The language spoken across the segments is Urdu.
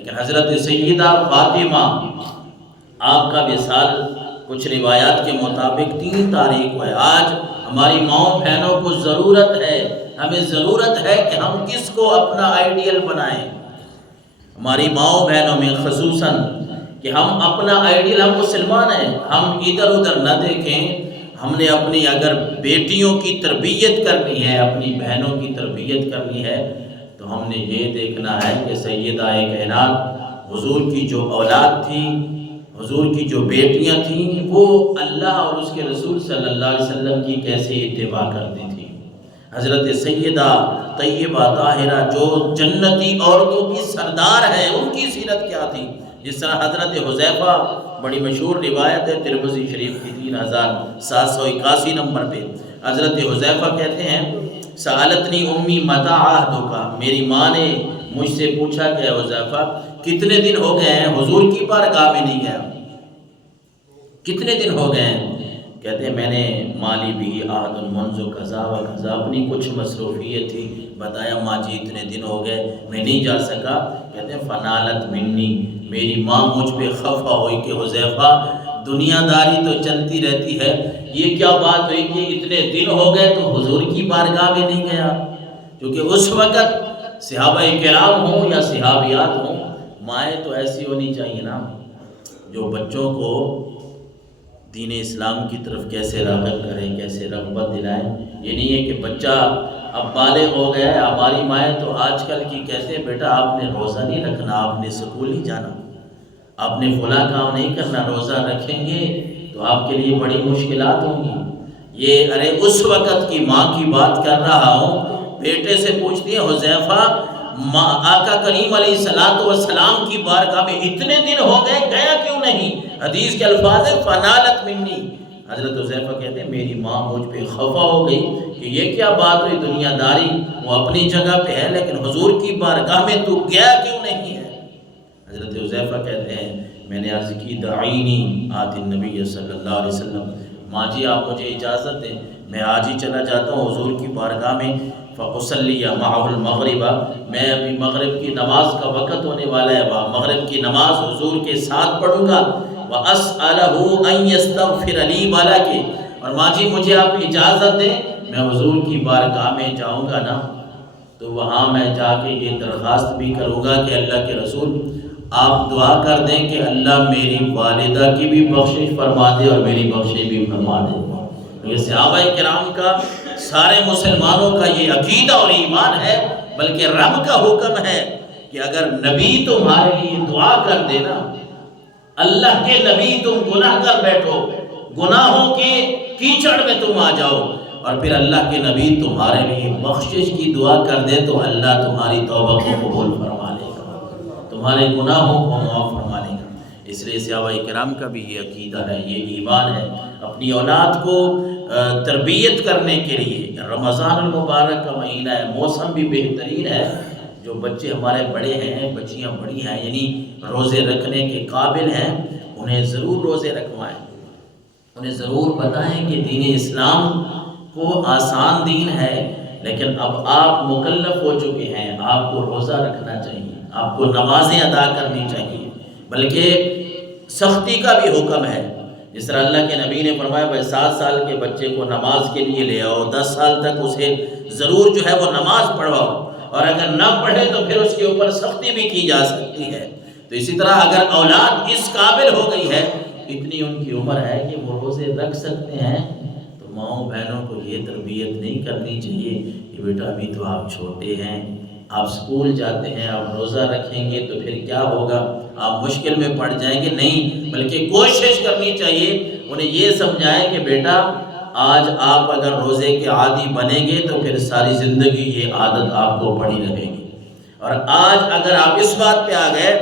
لیکن حضرت سیدہ فاطمہ آپ کا وصال کچھ روایات کے مطابق 3 تاریخ کو ہے۔ آج ہماری ماؤں بہنوں کو ضرورت ہے، ہمیں ضرورت ہے کہ ہم کس کو اپنا آئیڈیل بنائیں۔ ہماری ماؤں بہنوں میں خصوصاً کہ ہم اپنا آئیڈیل، ہم مسلمان ہیں، ہم ادھر ادھر نہ دیکھیں۔ ہم نے اپنی اگر بیٹیوں کی تربیت کرنی ہے، اپنی بہنوں کی تربیت کرنی ہے، تو ہم نے یہ دیکھنا ہے کہ سیدہ کائنات حضور کی جو اولاد تھی، حضور کی جو بیٹیاں تھیں، وہ اللہ اور اس کے رسول صلی اللہ علیہ وسلم کی کیسے اتباع کرتی تھیں۔ حضرت سیدہ طیبہ طاہرہ جو جنتی عورتوں کی سردار ہے، ان کی سیرت کیا تھی؟ جس طرح حضرت حذیفہ، بڑی مشہور روایت ہے ترمذی شریف کی 3781 نمبر پہ، حضرت حذیفہ کہتے ہیں سألتنی امی متی عہدک، میری ماں نے مجھ سے پوچھا کہ حذیفہ کتنے دن ہو گئے ہیں حضور کی بارگاہ میں نہیں گیا، کتنے دن ہو گئے ہیں؟ کہتے ہیں میں نے مالی بھی عہد منذ کذا و کذا، اپنی کچھ مصروفیت تھی، بتایا ماں جی اتنے دن ہو گئے میں نہیں جا سکا۔ کہتے ہیں فنالت منی، میری ماں مجھ پہ خفا ہوئی کہ حذیفہ دنیا داری تو چلتی رہتی ہے، یہ کیا بات ہوئی کہ اتنے دن ہو گئے تو حضور کی بارگاہ میں نہیں گیا؟ کیونکہ اس وقت صحابہ کرام ہوں یا صحابیات ہوں، مائیں تو ایسی ہونی چاہیے نا جو بچوں کو دین اسلام کی طرف کیسے راغب کریں، کیسے رغبت دلائیں۔ یہ نہیں ہے کہ بچہ اب بالغ ہو گیا ہے، ہماری مائیں تو آج کل کی کہتے ہیں بیٹا آپ نے روزہ نہیں رکھنا، آپ نے اسکول نہیں جانا، آپ نے فلاں کام نہیں کرنا، روزہ رکھیں گے تو آپ کے لیے بڑی مشکلات ہوں گی۔ یہ ارے اس وقت کی ماں کی بات کر رہا ہوں، بیٹے سے پوچھتی ہے حذیفہ آقا کریم علیہ السلام کی بارگاہ میں اتنے دن ہو گئے، گیا کیوں نہیں؟ حدیث کے الفاظ ہیں فنالت منی، حضرت حذیفہ کہتے ہیں میری ماں مجھ پہ خفا ہو گئی کہ یہ کیا بات ہوئی، دنیا داری وہ اپنی جگہ پہ ہے لیکن حضور کی بارگاہ میں تو گیا کیوں نہیں ہے؟ حضرت حذیفہ کہتے ہیں میں نے عرض کی دعینی آتی النبی صلی اللہ علیہ وسلم، ماں جی آپ مجھے اجازت دیں میں آج ہی چلا جاتا ہوں حضور کی بارگاہ میں، فَأُصَلِّيَ مَعَهُ الْمَغْرِبَ، میں ابھی مغرب کی نماز کا وقت ہونے والا ہے، مغرب کی نماز حضور کے ساتھ پڑھوں گا، وَأَسْأَلَهُ أَن يَسْتَغْفِرَ لِي وَلَكِ، اور ماں جی مجھے آپ اجازت دیں میں حضور کی بارگاہ میں جاؤں گا نا تو وہاں میں جا کے یہ درخواست بھی کروں گا کہ اللہ کے رسول آپ دعا کر دیں کہ اللہ میری والدہ کی بھی بخشش فرما دے اور میری بخشش بھی فرما دے۔ یہ صحابہ کرام کا، سارے مسلمانوں کا یہ عقیدہ اور ایمان ہے، بلکہ رب کا حکم ہے کہ اگر نبی تمہارے لیے دعا کر دینا، اللہ کے نبی تم گناہ کر بیٹھو، گناہوں کے کیچڑ میں تم آ جاؤ اور پھر اللہ کے نبی تمہارے لیے بخشش کی دعا کر دے تو اللہ تمہاری توبہ کو قبول فرما لے گا، تمہارے گناہوں کو معاف فرما لے گا۔ اس لیے صحابہ کرام کا بھی یہ عقیدہ ہے، یہ ایمان ہے۔ اپنی اولاد کو تربیت کرنے کے لیے رمضان المبارک کا مہینہ ہے، موسم بھی بہترین ہے، جو بچے ہمارے بڑے ہیں، بچیاں بڑی ہیں، یعنی روزے رکھنے کے قابل ہیں، انہیں ضرور روزے رکھوائیں، انہیں ضرور بتائیں کہ دین اسلام کو آسان دین ہے، لیکن اب آپ مکلف ہو چکے ہیں، آپ کو روزہ رکھنا چاہیے، آپ کو نمازیں ادا کرنی چاہیے، بلکہ سختی کا بھی حکم ہے۔ جس طرح اللہ کے نبی نے فرمایا بھائی 7 سال کے بچے کو نماز کے لیے لے آؤ، 10 سال تک اسے ضرور جو ہے وہ نماز پڑھواؤ، اور اگر نہ پڑھے تو پھر اس کے اوپر سختی بھی کی جا سکتی ہے۔ تو اسی طرح اگر اولاد اس قابل ہو گئی ہے، اتنی ان کی عمر ہے کہ وہ روزے رکھ سکتے ہیں، تو ماؤں بہنوں کو یہ تربیت نہیں کرنی چاہیے کہ بیٹا ابھی تو آپ چھوٹے ہیں، آپ اسکول جاتے ہیں، آپ روزہ رکھیں گے تو پھر کیا ہوگا، آپ مشکل میں پڑ جائیں گے۔ نہیں، بلکہ کوشش کرنی چاہیے، انہیں یہ سمجھائیں کہ بیٹا آج آپ اگر روزے کے عادی بنیں گے تو پھر ساری زندگی یہ عادت آپ کو پڑی رہے گی، اور آج اگر آپ اس بات پہ آ گئے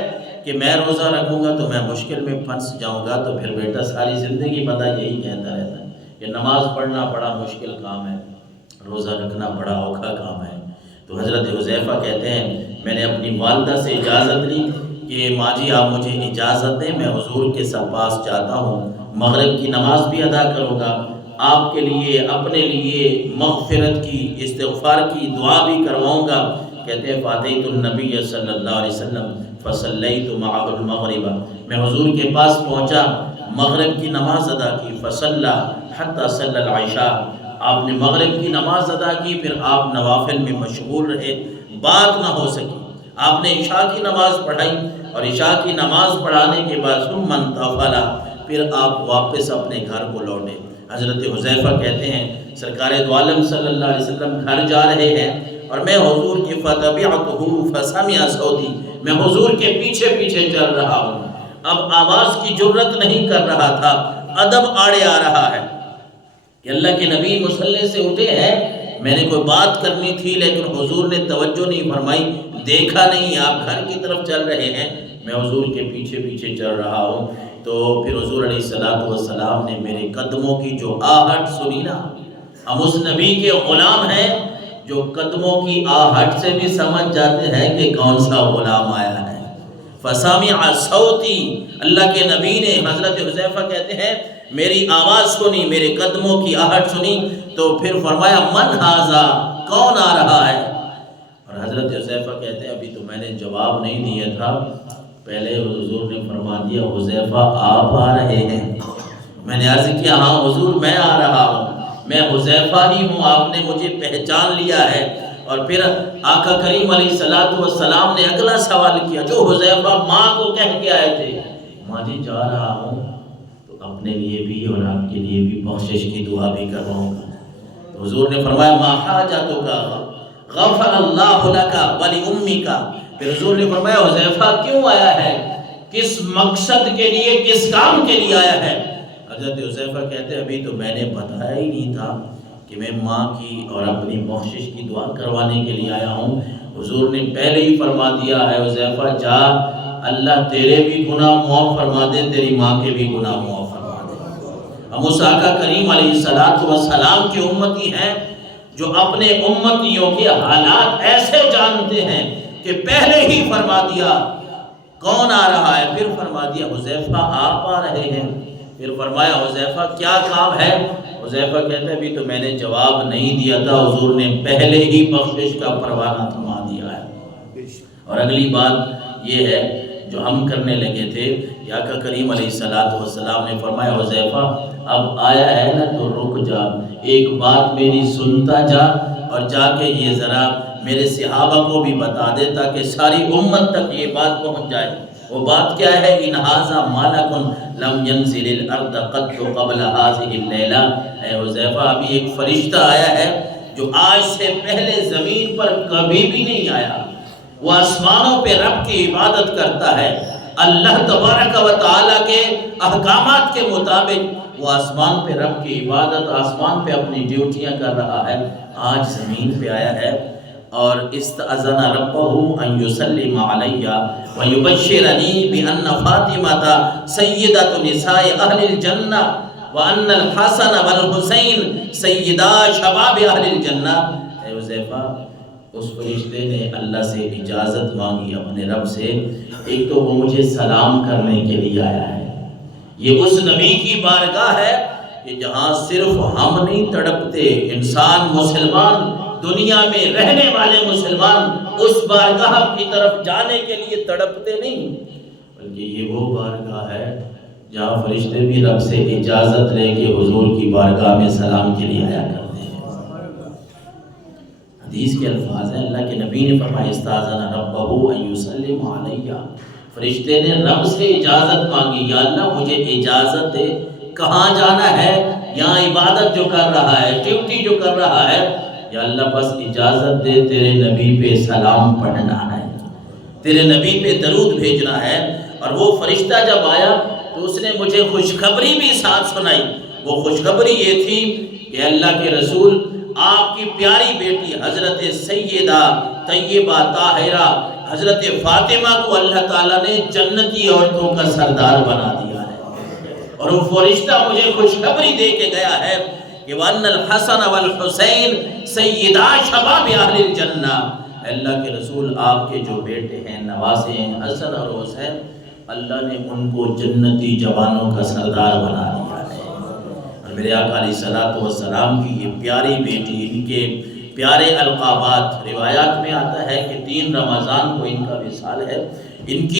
کہ میں روزہ رکھوں گا تو میں مشکل میں پھنس جاؤں گا، تو پھر بیٹا ساری زندگی بندہ یہی کہتا رہتا ہے کہ نماز پڑھنا بڑا مشکل کام ہے، روزہ رکھنا بڑا اوکھا کام ہے۔ تو حضرت حذیفہ کہتے ہیں میں نے اپنی والدہ سے اجازت لی کہ ماں جی آپ مجھے اجازت دیں، میں حضور کے پاس جاتا ہوں، مغرب کی نماز بھی ادا کروں گا، آپ کے لیے اپنے لیے مغفرت کی، استغفار کی دعا بھی کرواؤں گا کہتے ہیں فاتحت النبی صلی اللہ علیہ وسلم فصلیت معہ المغرب، میں حضور کے پاس پہنچا، مغرب کی نماز ادا کی، فصلی حتی صلی العشاء، آپ نے مغرب کی نماز ادا کی، پھر آپ نوافل میں مشغول رہے، بات نہ ہو سکی، آپ نے عشاء کی نماز پڑھائی اور عشاء کی نماز پڑھانے کے بعد ثم انتفل، پھر آپ واپس اپنے گھر کو لوٹے۔ حضرت حذیفہ کہتے ہیں سرکار دو عالم صلی اللہ علیہ وسلم گھر جا رہے ہیں اور میں حضور کی فتبعتہ فسمع صوتی، میں حضور کے پیچھے پیچھے چل رہا ہوں، اب آواز کی جرت نہیں کر رہا تھا، ادب آڑے آ رہا ہے کہ اللہ کے نبی مصلی سے اٹھے ہیں، میں نے کوئی بات کرنی تھی لیکن حضور نے توجہ نہیں فرمائی، دیکھا نہیں، آپ گھر کی طرف چل رہے ہیں، میں حضور کے پیچھے پیچھے چل رہا ہوں۔ تو پھر حضور علیہ السلام نے میرے قدموں کی جو آہٹ سنی نا، ہم اس نبی کے غلام ہیں جو قدموں کی آہٹ سے بھی سمجھ جاتے ہیں کہ کون سا غلام آیا ہے۔ فسامع صوتی، اللہ کے نبی نے، حضرت حذیفہ کہتے ہیں میری آواز سنی، میرے قدموں کی آہٹ سنی، تو پھر فرمایا من ھذا، کون آ رہا ہے؟ اور حضرت حذیفہ کہتے ہیں ابھی تو میں نے جواب نہیں دیا تھا، پہلے حضور نے فرما دیا حذیفہ آپ آ رہے ہیں۔ میں نے عرض کیا ہاں حضور میں آ رہا ہوں، میں حذیفہ ہی ہوں، آپ نے مجھے پہچان لیا ہے۔ اور پھر آقا کریم علیہ السلام نے اگلا سوال کیا جو حذیفہ ماں کو کہہ کے آئے تھے، ماں جی جا رہا ہوں تو اپنے لیے بھی اور آپ کے لیے بھی بخشش کی دعا بھی کرواؤں گا۔ تو حضور نے فرمایا ما حاجتک غفر اللہ لک ولأمک، پھر حضور نے فرمایا حذیفہ کیوں آیا ہے، کس مقصد کے لیے، کس کام کے لیے آیا ہے؟ حضرت حذیفہ کہتے ہیں ابھی تو میں نے بتایا ہی نہیں تھا کہ میں ماں کی اور اپنی بخشش کی دعا کروانے کے لیے آیا ہوں۔ حضور نے پہلے ہی فرما دیا ہے حذیفہ جا، اللہ تیرے بھی گناہ معاف فرما دے، تیری ماں کے بھی گناہ معاف فرما دے۔ ہم اس آقا کریم علیہ السلام کی امتی ہیں جو اپنے امتیوں کے حالات ایسے جانتے ہیں کہ پہلے ہی فرما دیا کون آ رہا ہے، پھر فرما دیا حذیفہ آپ آ رہے ہیں، پھر فرمایا حذیفہ کیا کام ہے؟ حذیفہ کہتے ہیں ابھی تو میں نے جواب نہیں دیا تھا، حضور نے پہلے ہی بخشش کا پروانہ تھما دیا ہے۔ اور اگلی بات یہ ہے جو ہم کرنے لگے تھے، آقا کریم علیہ السلام نے فرمایا حذیفہ اب آیا ہے نا تو رک جا، ایک بات میری سنتا جا اور جا کے یہ ذرا میرے صحابہ کو بھی بتا دے تاکہ ساری امت تک یہ بات پہنچ جائے۔ وہ بات کیا ہے؟ ان ھذا ملک لم ينزل الارض قط قبل هذه الليلہ، اے حذیفہ ابھی ایک فرشتہ آیا ہے جو آج سے پہلے زمین پر کبھی بھی نہیں آیا، وہ آسمانوں پہ رب کی عبادت کرتا ہے، اللہ تبارک و تعالیٰ کے احکامات کے مطابق وہ آسمان پہ رب کی عبادت، آسمان پہ اپنی ڈیوٹیاں کر رہا ہے، آج زمین پہ آیا ہے اور استأذن ربہ ان یسلم علی ویبشرنی بان فاطمہ سیدۃ نساء اہل الجنہ وان الحسن والحسین سیدا شباب اہل الجنہ۔ اے حذیفہ اس فرشتے نے اللہ سے اجازت مانگی اپنے رب سے، ایک تو وہ مجھے سلام کرنے کے لیے آیا ہے، یہ اس نبی کی بارگاہ ہے کہ جہاں صرف ہم نہیں تڑپتے، انسان مسلمان دنیا میں رہنے والے مسلمان اس بارگاہ کی طرف جانے کے لیے تڑپتے نہیں، بلکہ یہ وہ بارگاہ ہے جہاں فرشتے بھی رب سے اجازت لے کے حضور کی بارگاہ میں سلام کے لیے آیا کرتے ہیں۔ حدیث کے الفاظ ہیں، اللہ کے نبی نے فرمایا استاذن ربہ ان یسلم علی، فرشتے نے رب سے اجازت مانگی، یا اللہ مجھے اجازت دے، کہاں جانا ہے، یہاں عبادت جو کر رہا ہے، ڈیوٹی جو کر رہا ہے، یا اللہ بس اجازت دے، تیرے نبی پہ سلام پڑھنا ہے، تیرے نبی پہ درود بھیجنا ہے۔ اور وہ فرشتہ جب آیا تو اس نے مجھے خوشخبری بھی ساتھ سنائی، وہ خوشخبری یہ تھی کہ اللہ کے رسول آپ کی پیاری بیٹی حضرت سیدہ طیبہ طاہرہ حضرت فاطمہ کو اللہ تعالیٰ نے جنتی عورتوں کا سردار بنا دیا ہے، اور وہ فرشتہ مجھے خوشخبری دے کے گیا ہے کہ وَأَنَّ الْحَسَنَ وَالْحُسَيْنَ سَيِّدَا شَبَابِ أَهْلِ الْجَنَّةِ، اللہ کے رسول آپ کے جو بیٹے ہیں، نواسے ہیں، حسن اور حسین، اللہ نے ان کو جنتی جوانوں کا سردار بنا دیا ہے۔ اور میرے آقا علیہ السلام کی یہ پیاری بیٹی، ان کے پیارے القابات، روایات میں آتا ہے کہ 3 رمضان کو ان کا وصال ہے۔ ان کی